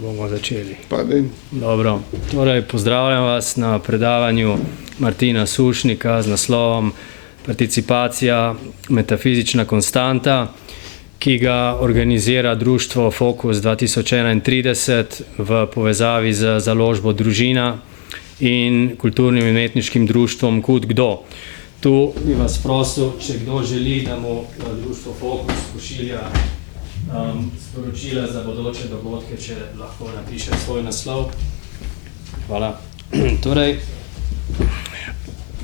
bomo začeli. Dobro, torej pozdravljam vas na predavanju Martina Sušnika z naslovom Participacija, metafizična konstanta, ki ga organizira društvo Fokus 2031 v povezavi z založbo Družina in kulturnim in umetniškim društvom Kud kdo. Tu bi vas prosil, če kdo želi, da mu društvo Fokus pošilja sporočila za bodoče dogodke, če lahko napiše svoj naslov. Hvala. Torej,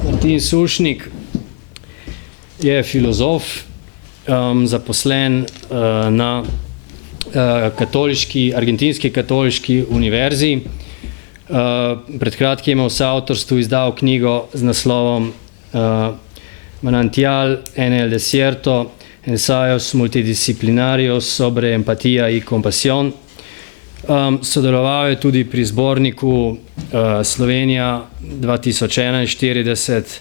Martin Sušnik je filozof, zaposlen na argentinski katoliški univerzi. Pred kratkim je imel v soavtorstvu izdal knjigo z naslovom Manantial en el desierto, ensayos multidisciplinarios sobre empatía y compasión. Sodeloval je tudi pri zborniku Slovenija 2041,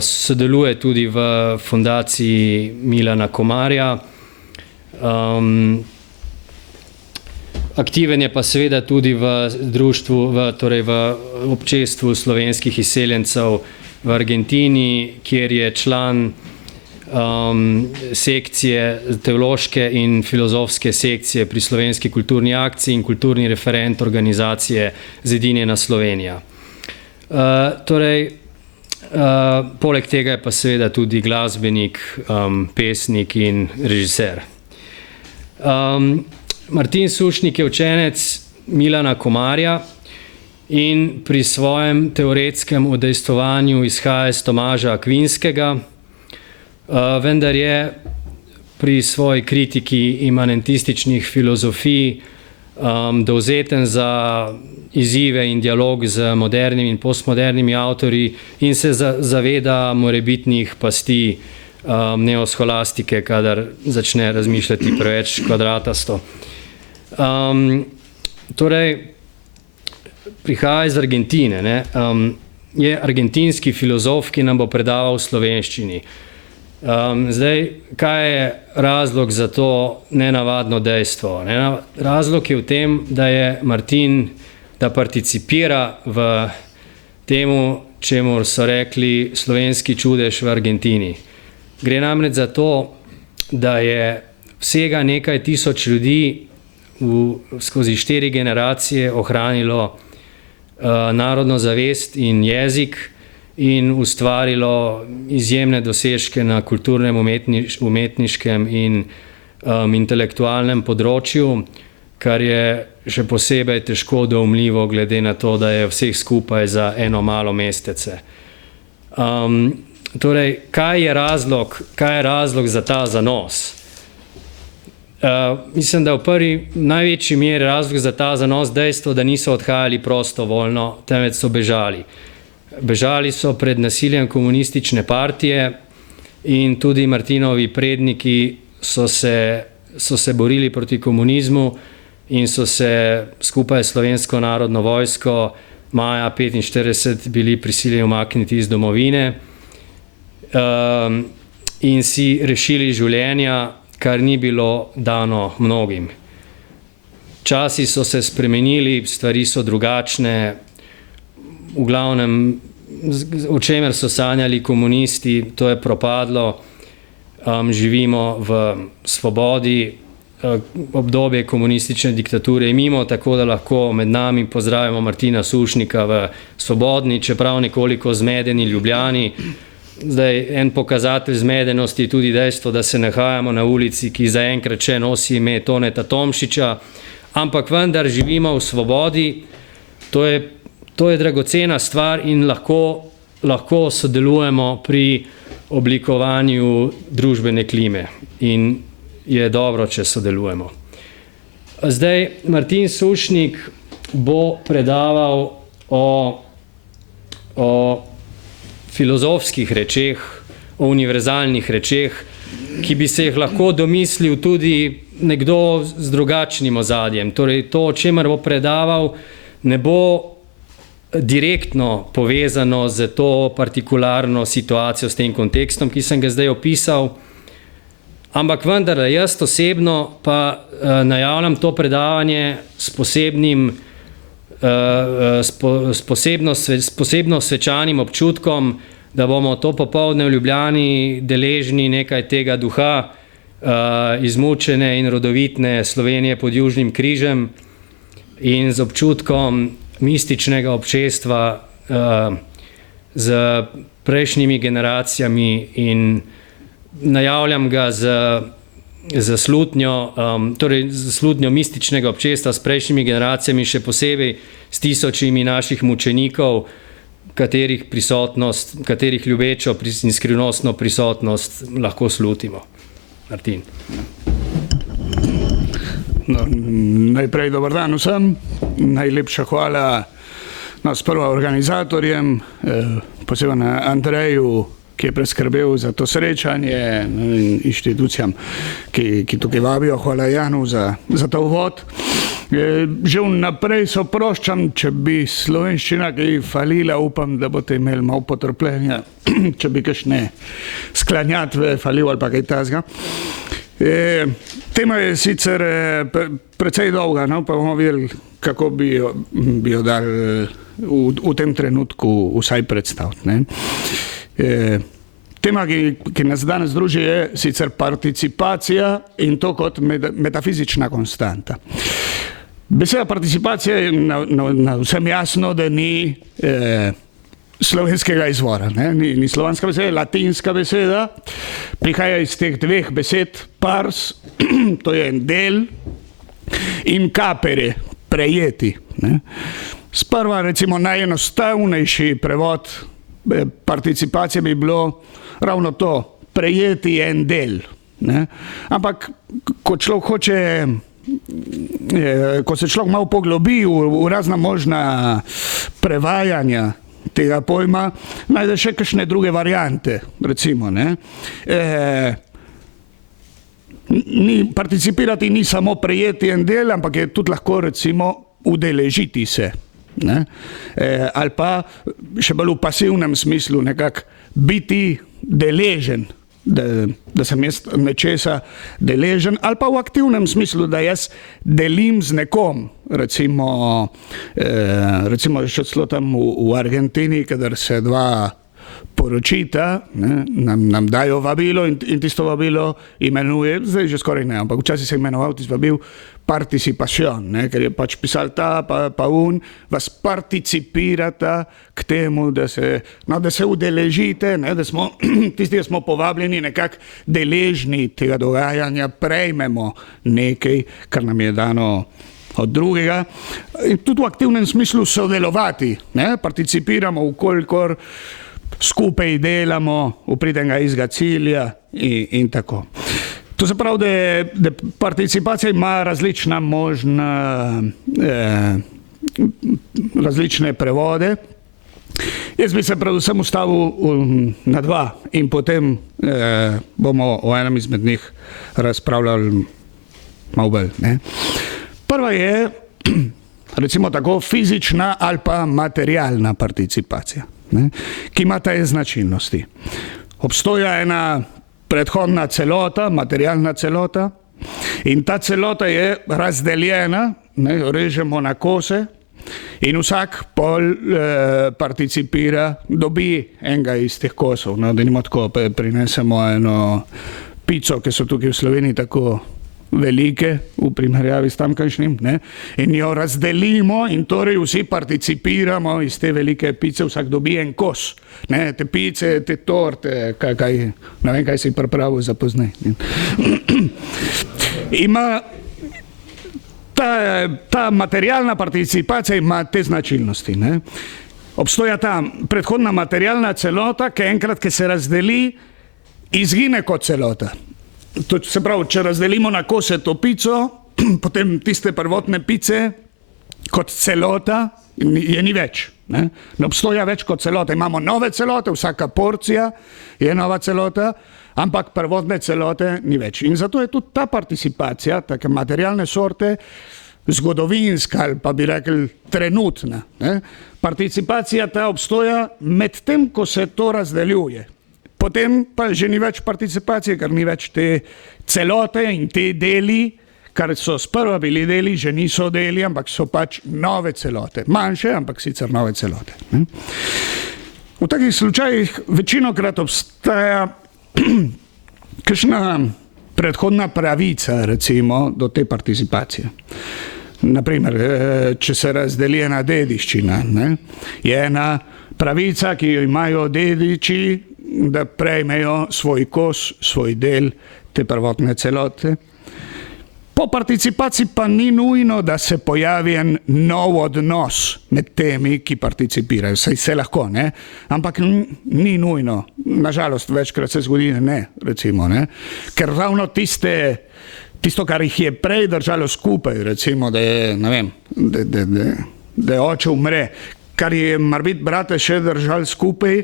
sodeluje tudi v fundaciji Milana Komarja. Aktiven je pa seveda tudi v društvu, torej v občestvu slovenskih izseljencev v Argentini, kjer je član sekcije, teološke in filozofske sekcije pri Slovenski kulturni akciji in kulturni referent organizacije Zedinjena Slovenija. Poleg tega je pa seveda tudi glasbenik, pesnik in režiser. Martin Sušnik je učenec Milana Komarja in pri svojem teoretskem udejstvovanju izhaja iz Tomaža Akvinskega, vendar je pri svoji kritiki imanentističnih filozofij dovzeten za izzive in dialog z modernimi in postmodernimi avtorji in se zaveda morebitnih pasti neosholastike, kadar začne razmišljati preveč kvadratasto. Prihaja iz Argentine, je argentinski filozof, ki nam bo predaval v slovenščini. Kaj je razlog za to nenavadno dejstvo? Razlog je v tem, da je Martin, da participira v temu, čemur so rekli slovenski čudež v Argentini. Gre namreč za to, da je vsega nekaj tisoč ljudi skozi 4 generacije ohranilo narodno zavest in jezik in ustvarilo izjemne dosežke na kulturnem, umetniškem in intelektualnem področju, kar je še posebej težko doumljivo glede na to, da je vseh skupaj za eno malo mestece. Kaj je razlog za ta zanos? Mislim, da v največji meri razlog za ta zanos dejstvo, da niso odhajali prostovoljno, temveč so bežali. Bežali so pred nasiljem komunistične partije in tudi Martinovi predniki so se borili proti komunizmu in so se skupaj s Slovensko narodno vojsko maja 1945 bili prisiljeni umakniti iz domovine in si rešili življenja, kar ni bilo dano mnogim. Časi so se spremenili, stvari so drugačne, v glavnem, o čemer so sanjali komunisti, to je propadlo, živimo v svobodi, obdobje komunistične diktature je mimo, tako da lahko med nami pozdravimo Martina Sušnika v svobodni, čeprav nekoliko zmedeni Ljubljani. En pokazatelj zmedenosti je tudi dejstvo, da se nahajamo na ulici, ki zaenkrat še nosi ime Toneta Tomšiča, ampak vendar živimo v svobodi, to je dragocena stvar in lahko sodelujemo pri oblikovanju družbene klime in je dobro, če sodelujemo. Martin Sušnik bo predaval o filozofskih rečeh, o univerzalnih rečeh, ki bi se jih lahko domislil tudi nekdo z drugačnim ozadjem. Torej, to, o čemer bo predaval, ne bo direktno povezano z to partikularno situacijo, s tem kontekstom, ki sem ga zdaj opisal, Ampak vendarle, jaz osebno pa najavljam to predavanje s posebno svečanim občutkom, da bomo to popoldne v Ljubljani deležni nekaj tega duha izmučene in rodovitne Slovenije pod Južnim križem in z občutkom mističnega občestva z prejšnjimi generacijami in najavljam ga z slutnjo mističnega občestva s prejšnjimi generacijami, še posebej s tisočimi naših mučenikov, katerih ljubečo in skrivnostno prisotnost lahko slutimo. Martin. No, najprej dober dan vsem, najlepša hvala nas prva organizatorjem, posebej Andreju, ki je preskrbel za to srečanje, in inštitucijam, ki tukaj vabijo. Hvala Janu za ta uvod. Že vnaprej se oproščam, če bi slovenščina kaj falila, upam, da boste imeli malo potrpljenja, če bi kakšne sklanjatve falil ali pa kaj tazga. Tema je sicer precej dolga, no, pa bomo videli, kako bi jo dali v tem trenutku vsaj predstaviti, ne. Tema, ki nas danes druži, je sicer participacija in to kot metafizična konstanta. Beseda participacija je na vsem jasno, da ni slovenskega izvora, ne? Ni slovanska beseda, latinska beseda, prihaja iz teh dveh besed, pars, to je en del, in capere, prejeti, ne? Sprva recimo najenostavnejši prevod participacije bi bilo ravno to, prejeti en del, ne? Ampak ko se človek malo poglobi v razna možna prevajanja tega pojma, najde še kakšne druge variante, recimo, ne. Participirati ni samo prejeti en del, ampak je tudi lahko recimo udeležiti se, ne. Ali pa še bolj v pasivnem smislu nekako biti deležen, da sem jaz nečesa deležen, ali pa v aktivnem smislu, da jaz delim z nekom, recimo še celo tam v Argentini, kadar se dva poročita, ne, nam dajo vabilo in tisto vabilo imenuje, zdaj že skoraj ne, ampak včasih se je imenoval tisto vabil participacion, ne, ker je pač pisal ta, pa vas participirata k temu, da se udeležite, ne, da smo tisti, ki smo povabljeni nekako deležni tega dogajanja, prejmemo nekaj, kar nam je dano od drugega. In tudi v aktivnem smislu sodelovati, ne, participiramo, vkolikor skupaj delamo v prid enega istega cilja in tako. To se pravi, da participacija ima različna možna, različne prevode. Jaz bi se predvsem ustavil na dva in potem bomo o enem izmed njih razpravljali malo bolj, ne. Prva je, recimo tako, fizična ali pa materialna participacija, ne, ki ima te značilnosti. Obstoja ena predhodna celota, materialna celota, in ta celota je razdeljena, ne, jo režemo na kose in vsak pol participira, dobi enega iz teh kosov, no, da nimo tako, prinesemo eno pico, ki so tukaj v Sloveniji tako velike v primerjavi s tamkajšnjim, ne, in jo razdelimo in torej vsi participiramo iz te velike pice, vsak dobi en kos, ne, te pice, te torte, ne vem, kaj si pripravil za poznaj. Ima ta materialna participacija ima te značilnosti, ne. Obstoja ta predhodna materialna celota, ki enkrat, ki se razdeli, izgine kot celota. To se pravi, če razdelimo na kose to pico, potem tiste prvotne pice kot celota je ni več, ne. Ne obstoja več kot celota. Imamo nove celote, vsaka porcija je nova celota, ampak prvotne celote ni več. In zato je tudi ta participacija, take materialne sorte, zgodovinska ali pa bi rekli trenutna, ne. Participacija ta obstoja med tem, ko se to razdeljuje. potem pa že ni več participacije, ker ni več te celote in te deli, kar so sprva bili deli, že niso deli, ampak so pač nove celote. Manjše, ampak sicer nove celote. Ne? V takih slučajih večinokrat obstaja kakšna predhodna pravica, recimo, do te participacije. Naprimer, če se razdeli ena dediščina, ne? Je ena pravica, ki jo imajo dediči, da prejmejo svoj kos, svoj del te prvotne celote. Po participaciji pa ni nujno, da se pojavi en nov odnos med temi, ki participirajo. Saj se lahko, ne? Ampak ni nujno. Nažalost, večkrat se zgodi ne, recimo, ne? Ker ravno tisto, kar jih je prej držalo skupaj, recimo, da je, ne vem, da je oče umre, kar je morbiti brate še držali skupaj,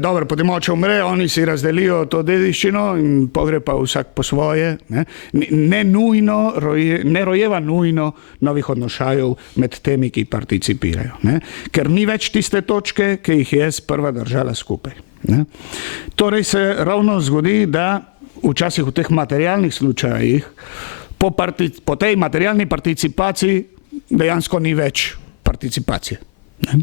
dobro, potem oče umre, oni si razdelijo to dediščino in pogre pa vsak po svoje. Ne, ne rojeva nujno novih odnošajev med temi, ki participirajo. Ne, ker ni več tiste točke, ki jih je sprva držala skupaj. Ne. Torej se ravno zgodi, da včasih v teh materialnih slučajih po tej materialni participaciji dejansko ni več participacije. Ne.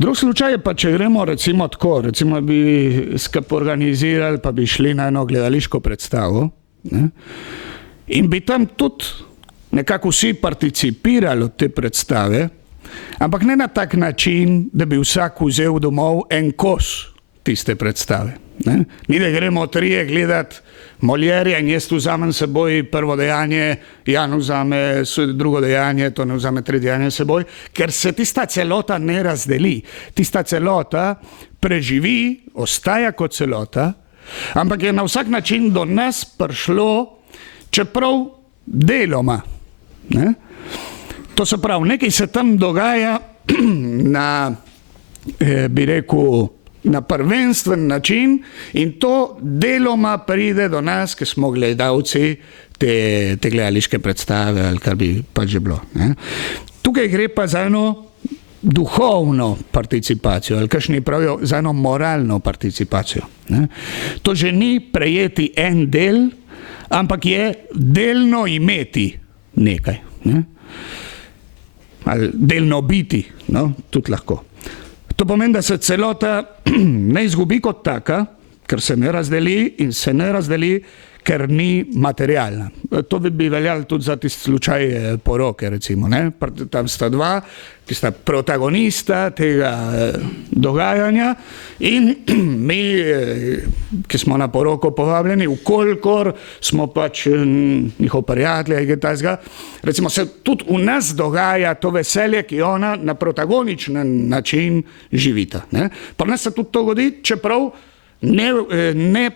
Drug slučaj je pa, če gremo recimo tako, recimo bi skupaj organizirali, pa bi šli na eno gledališko predstavo, ne? In bi tam tudi nekako vsi participirali od te predstave, ampak ne na tak način, da bi vsak vzel domov en kos tiste predstave. Ne? Ni da gremo trije gledati Moljerja in jaz vzamem seboj prvo dejanje, Jan vzame drugo dejanje, to ne vzame tretje dejanje seboj, ker se tista celota ne razdeli. Tista celota preživi, ostaja kot celota, ampak je na vsak način do nas prišlo, čeprav deloma. Ne? To se pravi, nekaj se tam dogaja na, bi rekel, na prvenstven način in to deloma pride do nas, ki smo gledalci te gledališke predstave ali kar bi pa že bilo. Ne? Tukaj gre pa za eno duhovno participacijo ali kakšni pravijo za eno moralno participacijo. Ne? To že ni prejeti en del, ampak je delno imeti nekaj. Ne? Ali delno biti, no? Tudi lahko. To pomeni, da se celota ne izgubi kot taka, ker se ne razdeli in se ne razdeli, ker ni materialna. To bi veljalo tudi za tisti slučaj poroke, recimo. Ne? Tam sta dva, ki sta protagonista tega dogajanja in mi, ki smo na poroko povabljeni, vkolikor smo pač njihov prijatelj, recimo se tudi v nas dogaja to veselje, ki ona na protagoničen način živita. Ne? Pa nas se tudi to godi, čeprav ne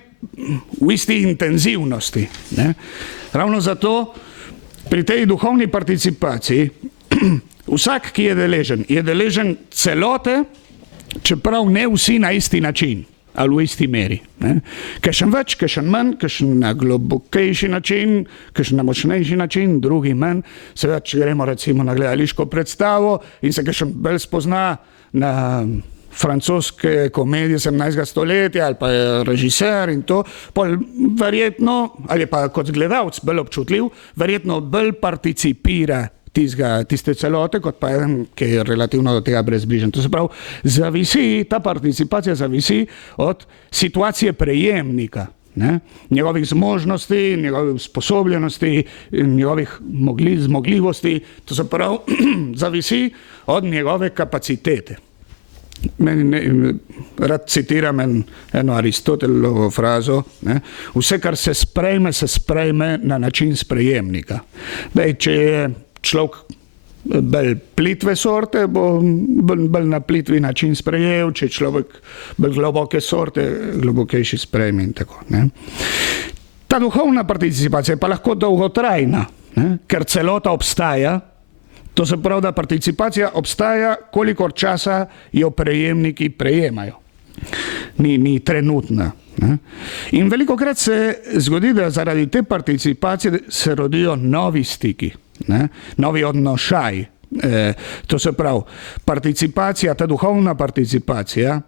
v isti intenzivnosti. Ne? Ravno zato pri tej duhovni participaciji vsak, ki je deležen celote, čeprav ne vsi na isti način ali v isti meri. Kakšen več, kakšen manj, kakšen na globokejši način, kakšen na močnejši način, drugi manj. Seveda, če gremo recimo na gledališko predstavo in se kakšen bolj spozna na francoske komedije 17. stoletja ali pa režiser in to, pol verjetno, ali pa kot gledalec bolj občutljiv, verjetno bolj participira tiste celote, kot pa eden, ki je relativno do tega brezbližen. To se pravi, ta participacija zavisi od situacije prejemnika, ne? Njegovih zmožnosti, njegovih sposobljenosti, njegovih zmogljivosti, to se pravi, zavisi od njegove kapacitete. Rad citiram eno Aristotelovo frazo, ne? Vse, kar se sprejme na način sprejemnika. Če je človek bolj plitve sorte, bo bolj na plitvi način sprejel, če je človek bolj globoke sorte, globokejši sprejme in tako. Ne? Ta duhovna participacija je pa lahko dolgotrajna, ne? Ker celota obstaja. To se pravi, da participacija obstaja, kolikor časa jo prejemniki prejemajo. Ni trenutna. Ne? In velikokrat se zgodi, da zaradi te participacije se rodijo novi stiki, ne? Novi odnošaji To se pravi, participacija, ta duhovna participacija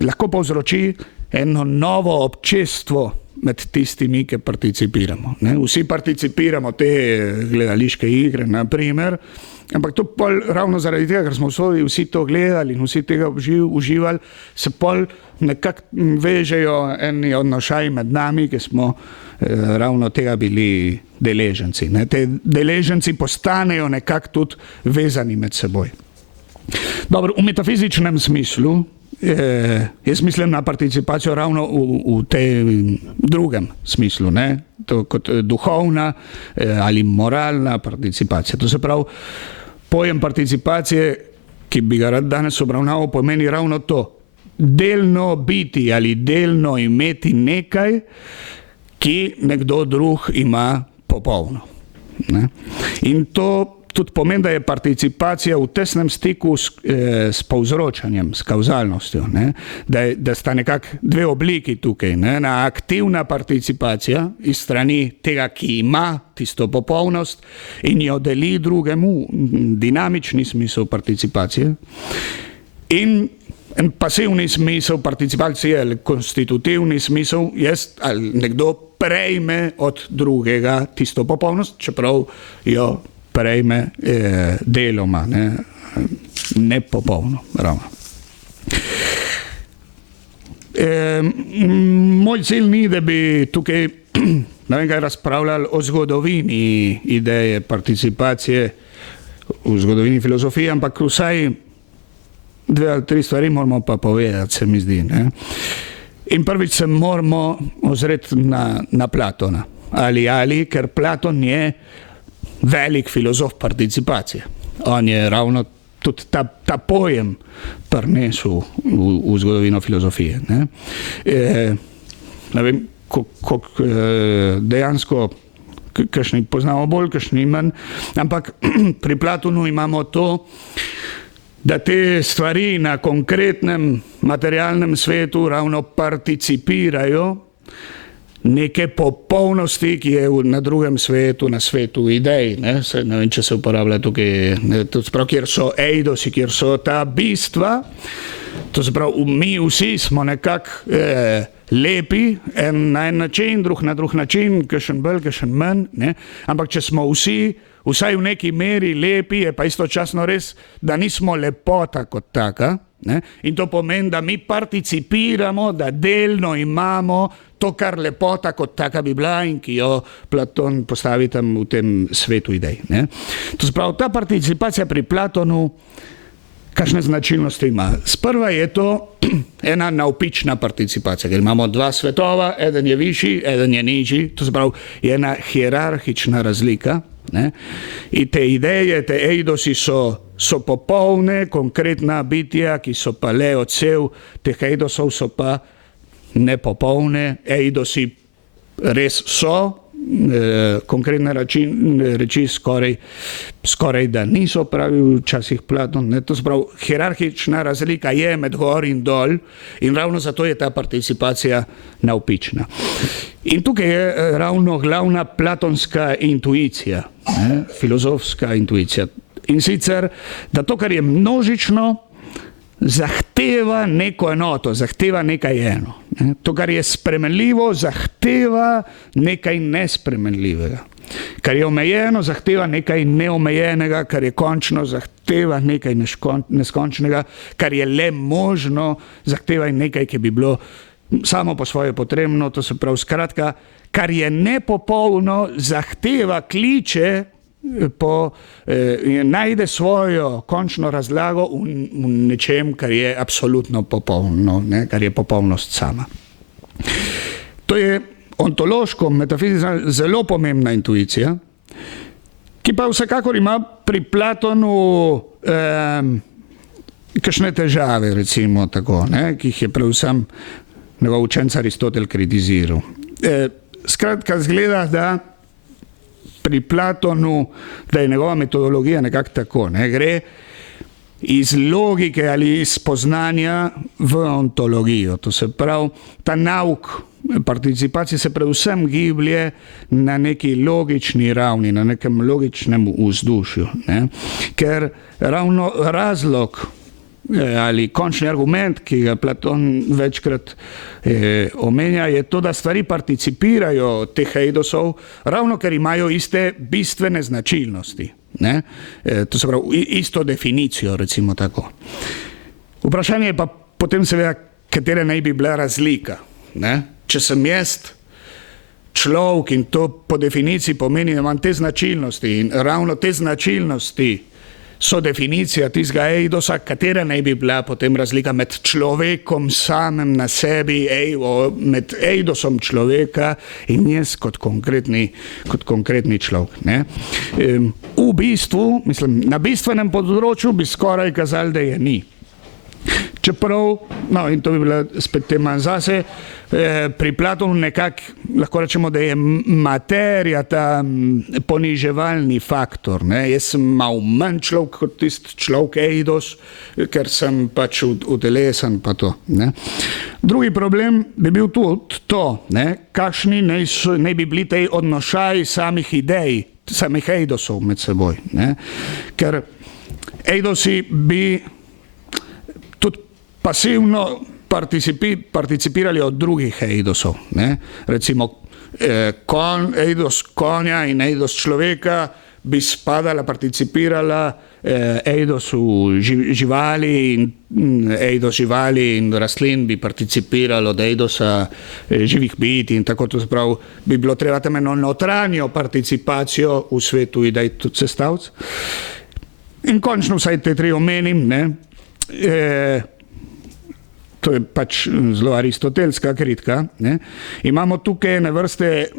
lahko povzroči eno novo občestvo med tistimi, ki participiramo. Ne? Vsi participiramo te gledališke igre, na primer, ampak to pol ravno zaradi tega, ker smo vsi to gledali in vsi tega uživali, se pol nekako vežejo eni odnošaji med nami, ki smo ravno tega bili deleženci. Ne? Te deleženci postanejo nekako tudi vezani med seboj. Dobro, v metafizičnem smislu, jaz mislim na participacijo ravno v tem drugem smislu, ne? To kot duhovna ali moralna participacija. To se pravi, pojem participacije, ki bi ga rad danes obravnaval, pomeni ravno to. Delno biti ali delno imeti nekaj, ki nekdo drug ima popolno. Ne? In to tudi pomeni, da je participacija v tesnem stiku s povzročanjem, s kauzalnostjo. Ne? Da sta nekako dve obliki tukaj. Ne? Ena aktivna participacija iz strani tega, ki ima tisto popolnost in jo deli drugemu, dinamični smisel participacije. In en pasivni smisel participacije ali konstitutivni smisel je, ali nekdo prejme od drugega tisto popolnost, čeprav jo prejme deloma, ne popolno. Ravno. Moj cilj ni, da bi tukaj razpravljali o zgodovini ideje participacije, v zgodovini filozofije, ampak vsaj 2 ali 3 stvari moramo pa povedati, se mi zdi. Ne? In prvič se moramo ozreti na Platona. Ali, ker Platon je velik filozof participacije. On je ravno tudi ta pojem prinesel v zgodovino filozofije. Ne vem, koliko dejansko kakšni poznamo bolj, kakšni manj, ampak pri Platonu imamo to, da te stvari na konkretnem materialnem svetu ravno participirajo neke popolnosti, ki je na drugem svetu, na svetu idej. Ne vem, če se uporablja tukaj, kjer so eidosi, kjer so ta bistva. To se pravi, mi vsi smo nekako lepi, na en način, drug na drug način, kakšen bolj, kakšen manj. Ne? Ampak če smo vsaj v neki meri lepi, je pa istočasno res, da nismo lepota kot taka. Ne? In to pomeni, da mi participiramo, da delno imamo to, kar lepota kot taka bi bila in ki jo Platon postavi tam v tem svetu idej. Ne? To se pravi, ta participacija pri Platonu kakšne značilnosti ima? Sprva je to ena navpična participacija, ker imamo 2 svetova, eden je višji, eden je nižji, to se pravi, je ena hierarhična razlika. Ne? In te ideje, te eidosi so popolne, konkretna bitja, ki so pa le odsev teh eidosov, so pa nepopolne. Eidosi res so, konkretne reči skoraj da niso, pravi včasih Platon. Ne? To se pravi, hierarhična razlika je med gor in dol in ravno zato je ta participacija navpična. In tukaj je ravno glavna platonska intuicija, filozofska intuicija. In sicer, da to, kar je množično, zahteva neko enoto, zahteva nekaj eno. To, kar je spremenljivo, zahteva nekaj nespremenljivega. Kar je omejeno, zahteva nekaj neomejenega, kar je končno, zahteva nekaj neskončnega, kar je le možno, zahteva nekaj, ki bi bilo samo po svoje potrebno, to se pravi, skratka, kar je nepopolno, zahteva, kliče, najde svojo končno razlago v nečem, kar je absolutno popolno, ne? Kar je popolnost sama. To je ontološko, metafizično zelo pomembna intuicija, ki pa vsekakor ima pri Platonu kakšne težave, recimo tako, ne? Ki jih je predvsem njegov učenec Aristotel kritiziral. Skratka, zgleda, da pri Platonu, da je njegova metodologija nekako tako, ne? Gre iz logike ali iz spoznanja v ontologijo. To se pravi, ta nauk participacija se predvsem giblje na neki logični ravni, na nekem logičnem vzdušju. Ne? Ker ravno razlog ali končni argument, ki ga Platon večkrat omenja, je to, da stvari participirajo teh eidosov, ravno ker imajo iste bistvene značilnosti. Ne? To se pravi, isto definicijo, recimo tako. Vprašanje je pa potem seveda, katera naj bi bila razlika. Ne? Če sem jaz človek in to po definiciji pomeni, da imam te značilnosti in ravno te značilnosti so definicija tistega eidosa, katera naj bi bila potem razlika med človekom samem na sebi, med eidosom človeka in jaz kot konkretni človek. Ne? V bistvu, mislim, na bistvenem področju bi skoraj kazali, da je ni. Čeprav, no in to bi bila spet tema zase, pri Platonu nekako lahko rečemo, da je materija ta poniževalni faktor. Ne? Jaz sem malo manj človek kot tisti človek eidos, ker sem pač utelesen pa to. Ne? Drugi problem bi bil tudi to, ne? Kakšni naj bi bili tej odnošaji samih idej, samih eidosov med seboj. Ne? Ker eidosi bi tudi pasivno participirali od drugih eidosov. Ne? Recimo eidos konja in eidos človeka bi spadala, participirala eidos v živali in eidos živali in rastlin bi participiralo od eidosa živih bitij in tako to sprav bi bilo treba tam eno notranjo participacijo v svetu idej tudi sestavc. In končno vsaj te tri omenim, ne? To je pač zelo aristotelska kritika. Ne? Imamo tukaj ene vrste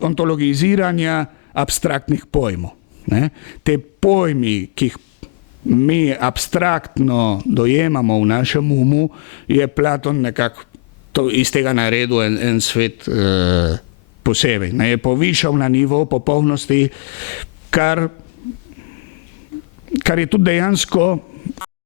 ontologiziranja abstraktnih pojmov. Ne? Te pojmi, ki jih mi abstraktno dojemamo v našem umu, je Platon nekako iz tega naredil en svet posebej. Ne? Je povišal na nivo popolnosti, kar je tudi dejansko